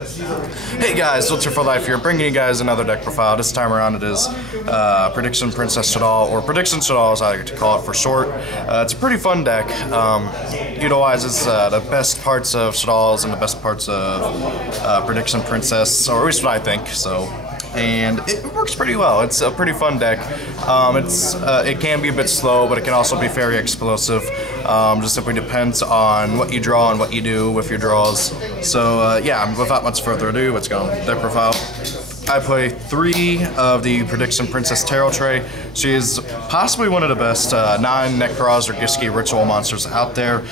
Hey guys, Filter for Life here, bringing you guys another deck profile. This time around it is Prediction Princess Shaddoll, or Prediction Shaddoll as I like to call it for short. It's a pretty fun deck. Utilizes the best parts of Shaddolls and the best parts of Prediction Princess, or at least what I think, and it works pretty well. It's a pretty fun deck. It can be a bit slow, but it can also be very explosive. Just simply depends on what you draw and what you do with your draws. So yeah, without much further ado, let's go. Deck profile. I play 3 of the Prediction Princess Terrell tray. She is possibly one of the best non-Necros or Giski ritual monsters out there.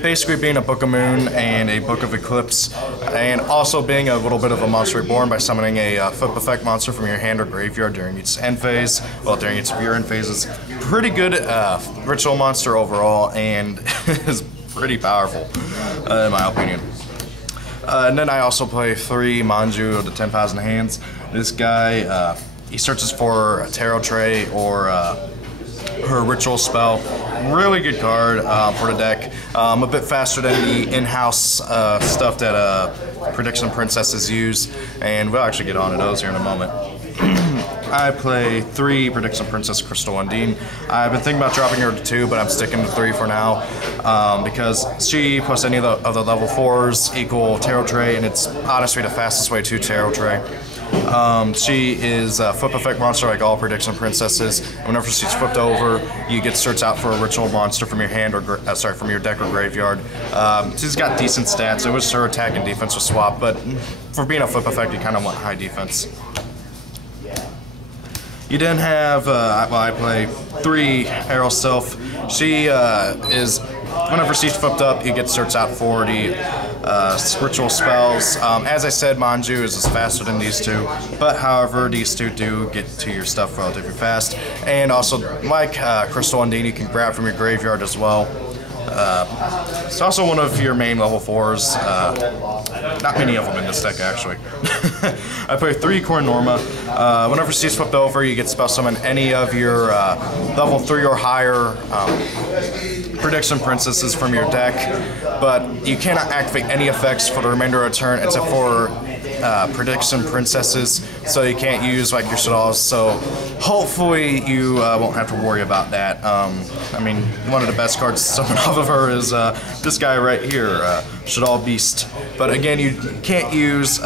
Basically being a Book of Moon and a Book of Eclipse, and also being a little bit of a monster reborn by summoning a flip effect monster from your hand or graveyard during its end phase, during its of your end phases. Pretty good ritual monster overall, and is pretty powerful, in my opinion. And then I also play 3 Manju of the 10,000 Hands. This guy, he searches for a tarot tray or her ritual spell. Really good card for the deck. A bit faster than the in-house stuff that Prediction Princesses use, and we'll actually get on to those here in a moment. I play 3 Prediction Princess Crystal Undine. I've been thinking about dropping her to 2, but I'm sticking to 3 for now because she plus any of the level 4s equal tarot tray, and it's honestly the fastest way to tarot tray. She is a flip effect monster like all Prediction Princesses. Whenever she's flipped over, you get searched out for a ritual monster from your hand or from your deck or graveyard. She's got decent stats. I wish her attack and defense was swapped, but for being a flip effect, you kind of want high defense. You then have, I play 3 Arrow Sylph. She is, whenever she's flipped up, you get searched out for the ritual spells. As I said, Manju is faster than these 2, but however, these 2 do get to your stuff relatively fast. And also, like Crystal Undine, you can grab from your graveyard as well. It's also one of your main level 4s. Not many of them in this deck, actually. I play 3 Norma. Whenever she's flipped over, you get spell summon any of your level 3 or higher Prediction Princesses from your deck, but you cannot activate any effects for the remainder of the turn except for Prediction Princesses, so you can't use like your Shaddolls, so hopefully you won't have to worry about that. I mean, one of the best cards to summon off of her is this guy right here, Shaddoll Beast, but again, you can't use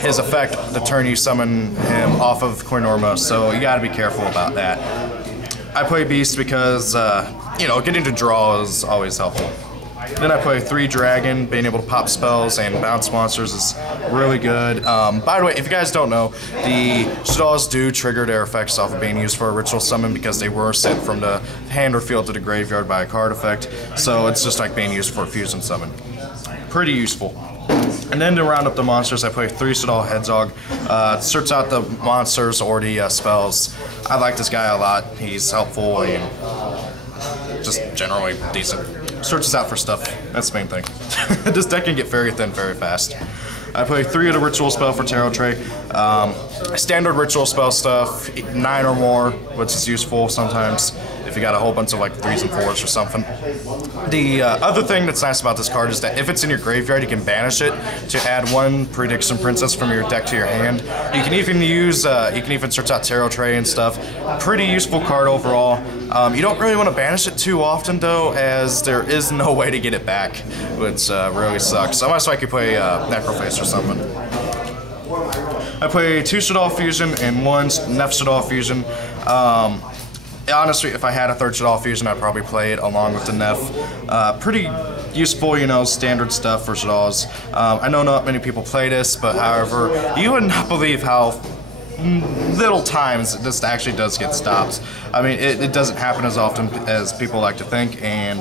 his effect the turn you summon him off of Norma, so you gotta be careful about that. I play Beast because, you know, getting to draw is always helpful. Then I play 3 Dragon. Being able to pop spells and bounce monsters is really good. By the way, if you guys don't know, the Shaddolls do trigger their effects off of being used for a ritual summon because they were sent from the hand or field to the graveyard by a card effect. So it's just like being used for a fusion summon. Pretty useful. And then to round up the monsters, I play 3 Shaddoll Hedgehog. Search out the monsters or the spells. I like this guy a lot. He's helpful and just generally decent. Searches out for stuff. That's the main thing. This deck can get very thin very fast. I play 3 of the ritual spell for tarot tray. Standard ritual spell stuff, 9 or more, which is useful sometimes if you got a whole bunch of like 3s and 4s or something. The other thing that's nice about this card is that if it's in your graveyard, you can banish it to add 1 Prediction Princess from your deck to your hand. You can even use, you can even search out tarot tray and stuff. Pretty useful card overall. You don't really want to banish it too often though, as there is no way to get it back, which really sucks. Unless I could play Necroface or something. I play 2 Shaddoll Fusion and 1 Neff Shaddoll Fusion. Honestly, if I had a 3rd Shaddoll Fusion, I'd probably play it along with the Neff. Pretty useful, you know, standard stuff for Shaddolls. I know not many people play this, but however, you would not believe how little times this actually does get stopped. I mean, it doesn't happen as often as people like to think, and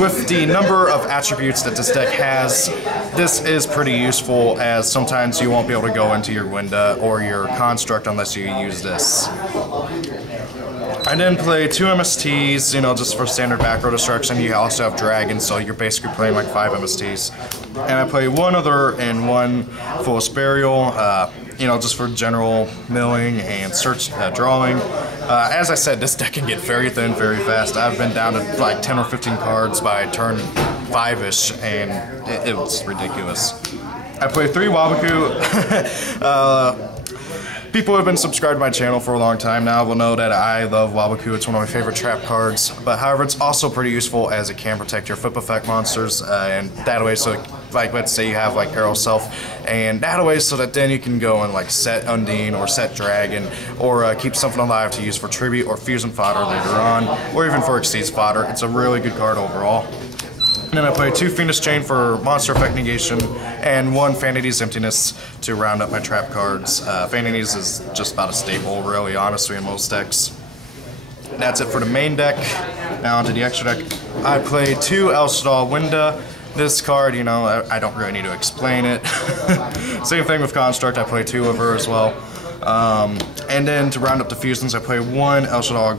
with the number of attributes that this deck has, this is pretty useful, as sometimes you won't be able to go into your Winda or your Construct unless you use this. I then play 2 MSTs, you know, just for standard back row destruction. You also have Dragon, so you're basically playing like 5 MSTs. And I play 1 other and 1 Fool's Burial, you know, just for general milling and search drawing. As I said, this deck can get very thin very fast. I've been down to like 10 or 15 cards by turn 5-ish, and it was ridiculous. I play 3 wabacooche. People who have been subscribed to my channel for a long time now will know that I love wabacooche. It's one of my favorite trap cards. But however, it's also pretty useful as it can protect your flip effect monsters, and that way, so like let's say you have like Arrow Self, and that way so that then you can go and like set Undine or set Dragon, or keep something alive to use for tribute or fusion fodder later on, or even for Exceeds fodder. It's a really good card overall. And then I play 2 Fiendish Chain for monster effect negation, and 1 Vanity's Emptiness to round up my trap cards. Vanity's is just about a staple, really, honestly, in most decks. That's it for the main deck. Now onto the extra deck. I play 2 Shaddoll Winda. This card, you know, I don't really need to explain it. Same thing with Construct, I play 2 of her as well. And then to round up the fusions, I play 1 Shaddoll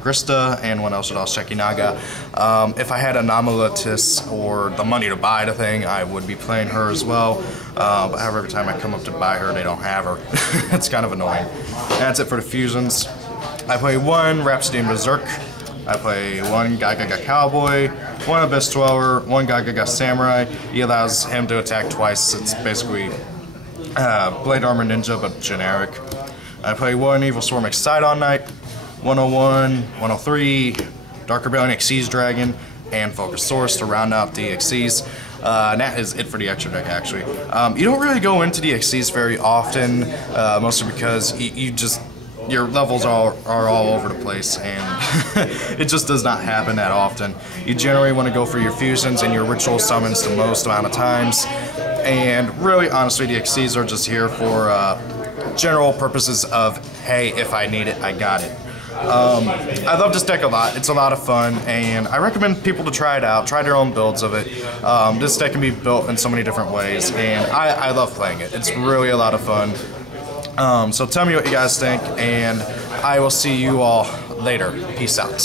Grista and 1 Shaddoll Shekinaga. If I had Anomalitis or the money to buy the thing, I would be playing her as well. But however, every time I come up to buy her, they don't have her. It's kind of annoying. That's it for the fusions. I play 1 Rhapsody and Berserk. I play 1 Gaga Cowboy, 1 Abyss Dweller, 1 Gaga Samurai. He allows him to attack twice. It's basically Blade Armor Ninja, but generic. I play 1 Evil Swarm Sidon Knight, 101, 103, Dark Rebellion Xyz Dragon, and Focus Source to round out the Xyz. And that is it for the extra deck, actually. You don't really go into the Xyz very often, mostly because your levels are all over the place, and it just does not happen that often. You generally want to go for your fusions and your ritual summons the most amount of times, and really, honestly, the Xyz are just here for general purposes of, hey, if I need it, I got it. I love this deck a lot. It's a lot of fun, and I recommend people to try it out, try their own builds of it. This deck can be built in so many different ways, and I love playing it. It's really a lot of fun. So tell me what you guys think, and I will see you all later. Peace out.